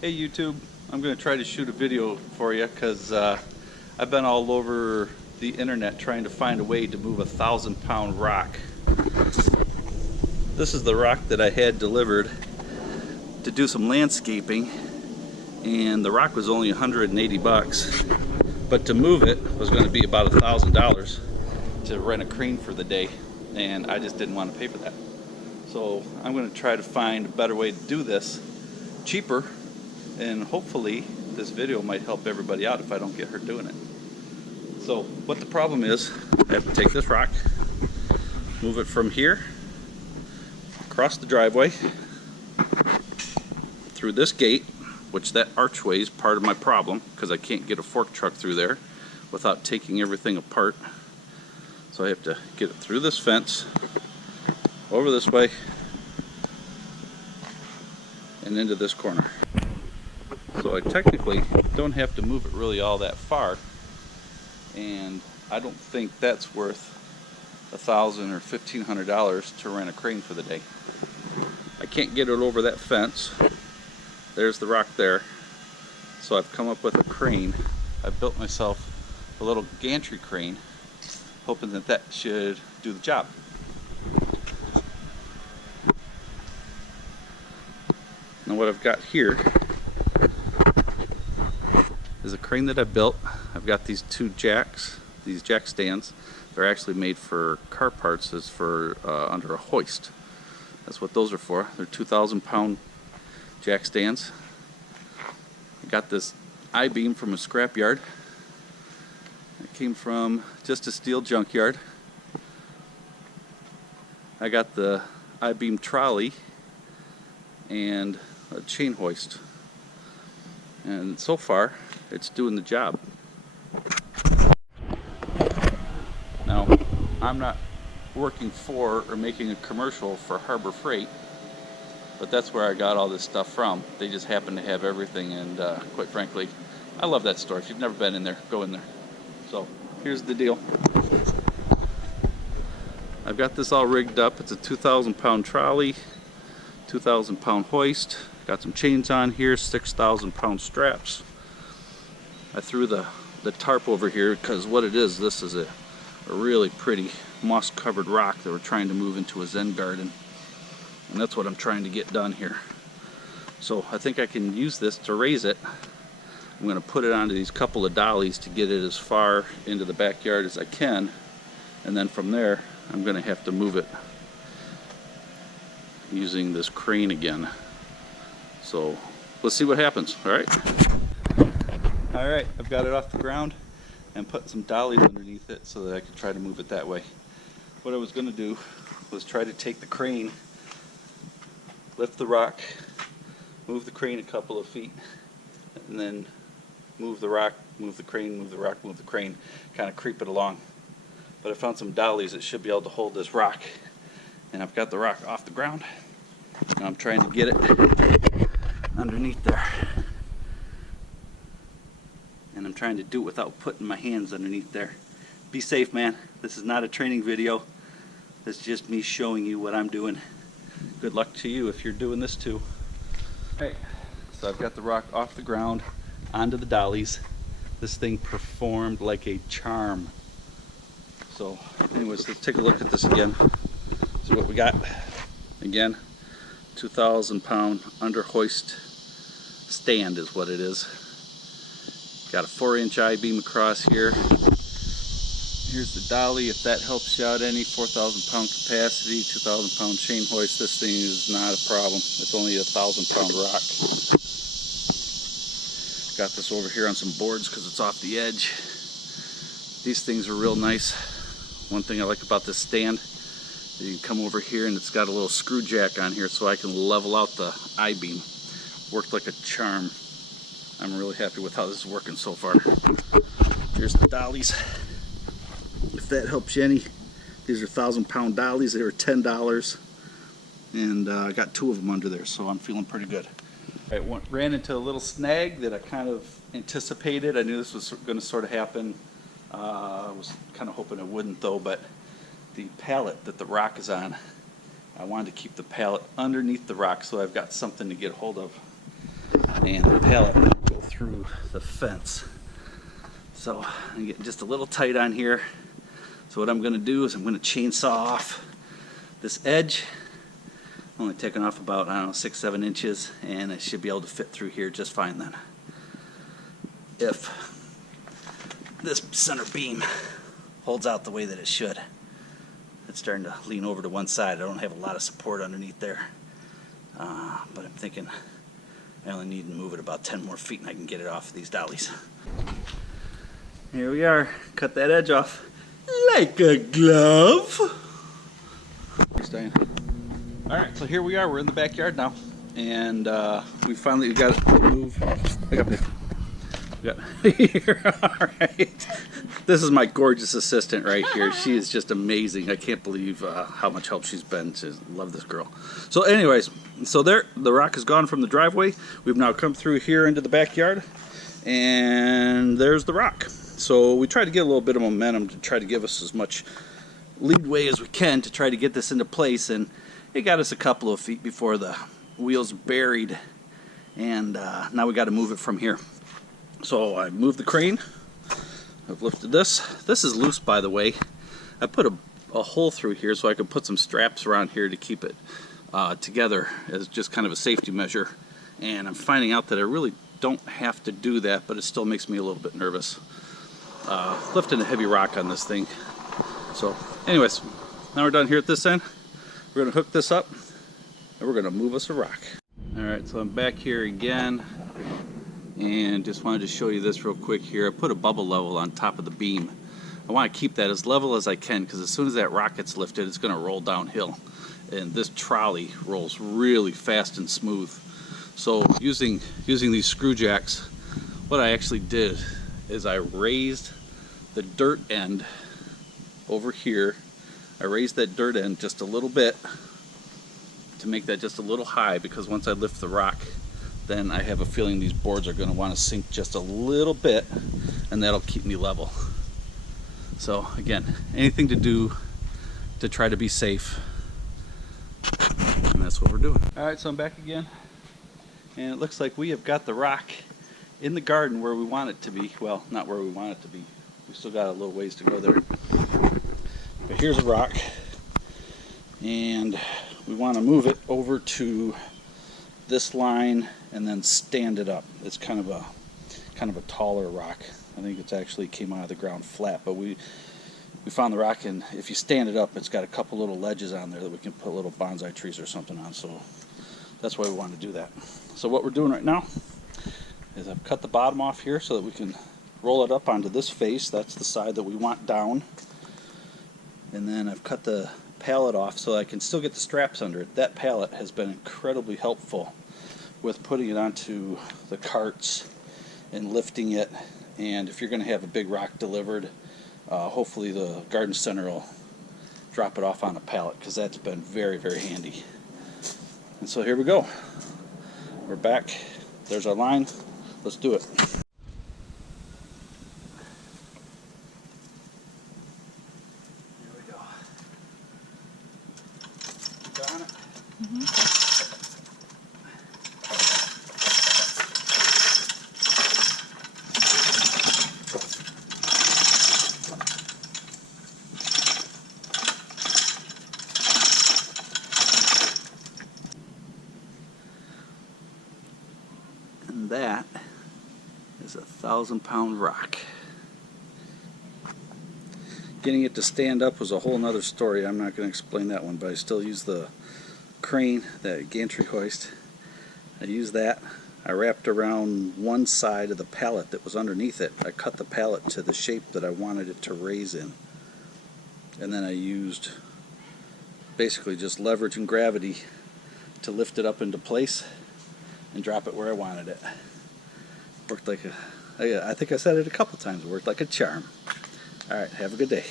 Hey YouTube, I'm going to try to shoot a video for you because I've been all over the internet trying to find a way to move a 1,000-pound rock. This is the rock that I had delivered to do some landscaping, and the rock was only 180 bucks, but to move it was going to be about $1,000 to rent a crane for the day, and I just didn't want to pay for that. So I'm going to try to find a better way to do this, cheaper, and hopefully this video might help everybody out if I don't get hurt doing it. So what the problem is, I have to take this rock, move it from here, across the driveway, through this gate, which that archway is part of my problem because I can't get a fork truck through there without taking everything apart. So I have to get it through this fence, over this way, and into this corner. So I technically don't have to move it really all that far, and I don't think that's worth $1,000 or $1,500 to rent a crane for the day. I can't get it over that fence. There's the rock there. So I've come up with a crane. I built myself a little gantry crane, hoping that that should do the job. Now what I've got here is a crane that I built. I've got these two jacks, these jack stands. They're actually made for car parts, as for under a hoist. That's what those are for. They're 2,000-pound jack stands. I got this I-beam from a scrap yard. It came from just a steel junkyard. I got the I-beam trolley and a chain hoist. And so far, it's doing the job. Now, I'm not working for or making a commercial for Harbor Freight, but that's where I got all this stuff from. They just happen to have everything, and quite frankly, I love that store. If you've never been in there, go in there. So, here's the deal. I've got this all rigged up. It's a 2,000-pound trolley, 2,000-pound hoist. Got some chains on here, 6,000-pound straps. I threw the tarp over here because what it is, this is a really pretty moss-covered rock that we're trying to move into a Zen garden. And that's what I'm trying to get done here. So I think I can use this to raise it. I'm going to put it onto these couple of dollies to get it as far into the backyard as I can. And then from there, I'm going to have to move it using this crane again. So let's see what happens. All right, I've got it off the ground and put some dollies underneath it so that I can try to move it that way. What I was going to do was try to take the crane, lift the rock, move the crane a couple of feet, and then move the rock, move the crane, move the rock, move the crane, kind of creep it along. But I found some dollies that should be able to hold this rock, and I've got the rock off the ground. Now I'm trying to get it underneath there. And I'm trying to do it without putting my hands underneath there. Be safe, man. This is not a training video. This is just me showing you what I'm doing. Good luck to you if you're doing this too. Hey, so I've got the rock off the ground, onto the dollies. This thing performed like a charm. So anyways, let's take a look at this again. See what we got. Again, 2,000-pound under hoist stand is what it is. Got a 4-inch I-beam across here. Here's the dolly, if that helps you out any. 4,000-pound capacity, 2,000-pound chain hoist. This thing is not a problem. It's only a 1,000-pound rock. Got this over here on some boards because it's off the edge. These things are real nice. One thing I like about this stand is you can come over here and it's got a little screw jack on here so I can level out the I-beam. Worked like a charm. I'm really happy with how this is working so far. Here's the dollies. If that helps you any, these are 1,000-pound dollies. They were $10, and I got 2 of them under there, so I'm feeling pretty good. I ran into a little snag that I kind of anticipated. I knew this was going to sort of happen. I was kind of hoping it wouldn't, though, but the pallet that the rock is on, I wanted to keep the pallet underneath the rock so I've got something to get hold of. and the pallet will go through the fence. So I'm getting just a little tight on here. So what I'm going to do is I'm going to chainsaw off this edge. Only taking off about, I don't know, 6-7 inches, and it should be able to fit through here just fine then. If this center beam holds out the way that it should. It's starting to lean over to one side. I don't have a lot of support underneath there. But I'm thinking I only need to move it about 10 more feet and I can get it off of these dollies. Here we are. Cut that edge off like a glove. Thanks, Diane. Alright, so here we are. We're in the backyard now. And we finally got it moved. Wake up, Nick. Alright. This is my gorgeous assistant right here. She is just amazing. I can't believe how much help she's been. I love this girl. So anyways, so there, the rock is gone from the driveway. We've now come through here into the backyard, and there's the rock. So we tried to get a little bit of momentum to try to give us as much leadway as we can to try to get this into place, and it got us a couple of feet before the wheels buried, and now we got to move it from here. So I moved the crane. I've lifted this. This is loose, by the way. I put a hole through here so I can put some straps around here to keep it together as just kind of a safety measure. And I'm finding out that I really don't have to do that, but it still makes me a little bit nervous. Lifting a heavy rock on this thing. So anyways, now we're done here at this end. We're going to hook this up and we're going to move us a rock. Alright, so I'm back here again. And just wanted to show you this real quick here. I put a bubble level on top of the beam. I want to keep that as level as I can, because as soon as that rock gets lifted, it's going to roll downhill. And this trolley rolls really fast and smooth. So using these screw jacks, what I actually did is I raised the dirt end over here. I raised that dirt end just a little bit to make that just a little high, because once I lift the rock, then I have a feeling these boards are going to want to sink just a little bit, and that'll keep me level. So again, anything to do to try to be safe, and that's what we're doing. Alright, so I'm back again, and it looks like we have got the rock in the garden where we want it to be. Well, not where we want it to be. We still got a little ways to go there. But here's a rock, and we want to move it over to this line and then stand it up. It's kind of a taller rock. I think it's actually came out of the ground flat, but we found the rock, and if you stand it up, it's got a couple little ledges on there that we can put little bonsai trees or something on. So that's why we want to do that. So what we're doing right now is I've cut the bottom off here so that we can roll it up onto this face. That's the side that we want down. And then I've cut the pallet off so I can still get the straps under it. That pallet has been incredibly helpful with putting it onto the carts and lifting it. And if you're going to have a big rock delivered, hopefully the garden center will drop it off on a pallet, because that's been very, very handy. And so here we go. We're back. There's our line. Let's do it. Here we go. Got it? Mm-hmm. And that is a 1,000-pound rock. Getting it to stand up was a whole nother story. I'm not going to explain that one, but I still use the crane, that gantry hoist. I used that. I wrapped around one side of the pallet that was underneath it. I cut the pallet to the shape that I wanted it to raise in. And then I used basically just leverage and gravity to lift it up into place and drop it where I wanted it. Worked like I think I said it a couple times, it worked like a charm. Alright, have a good day.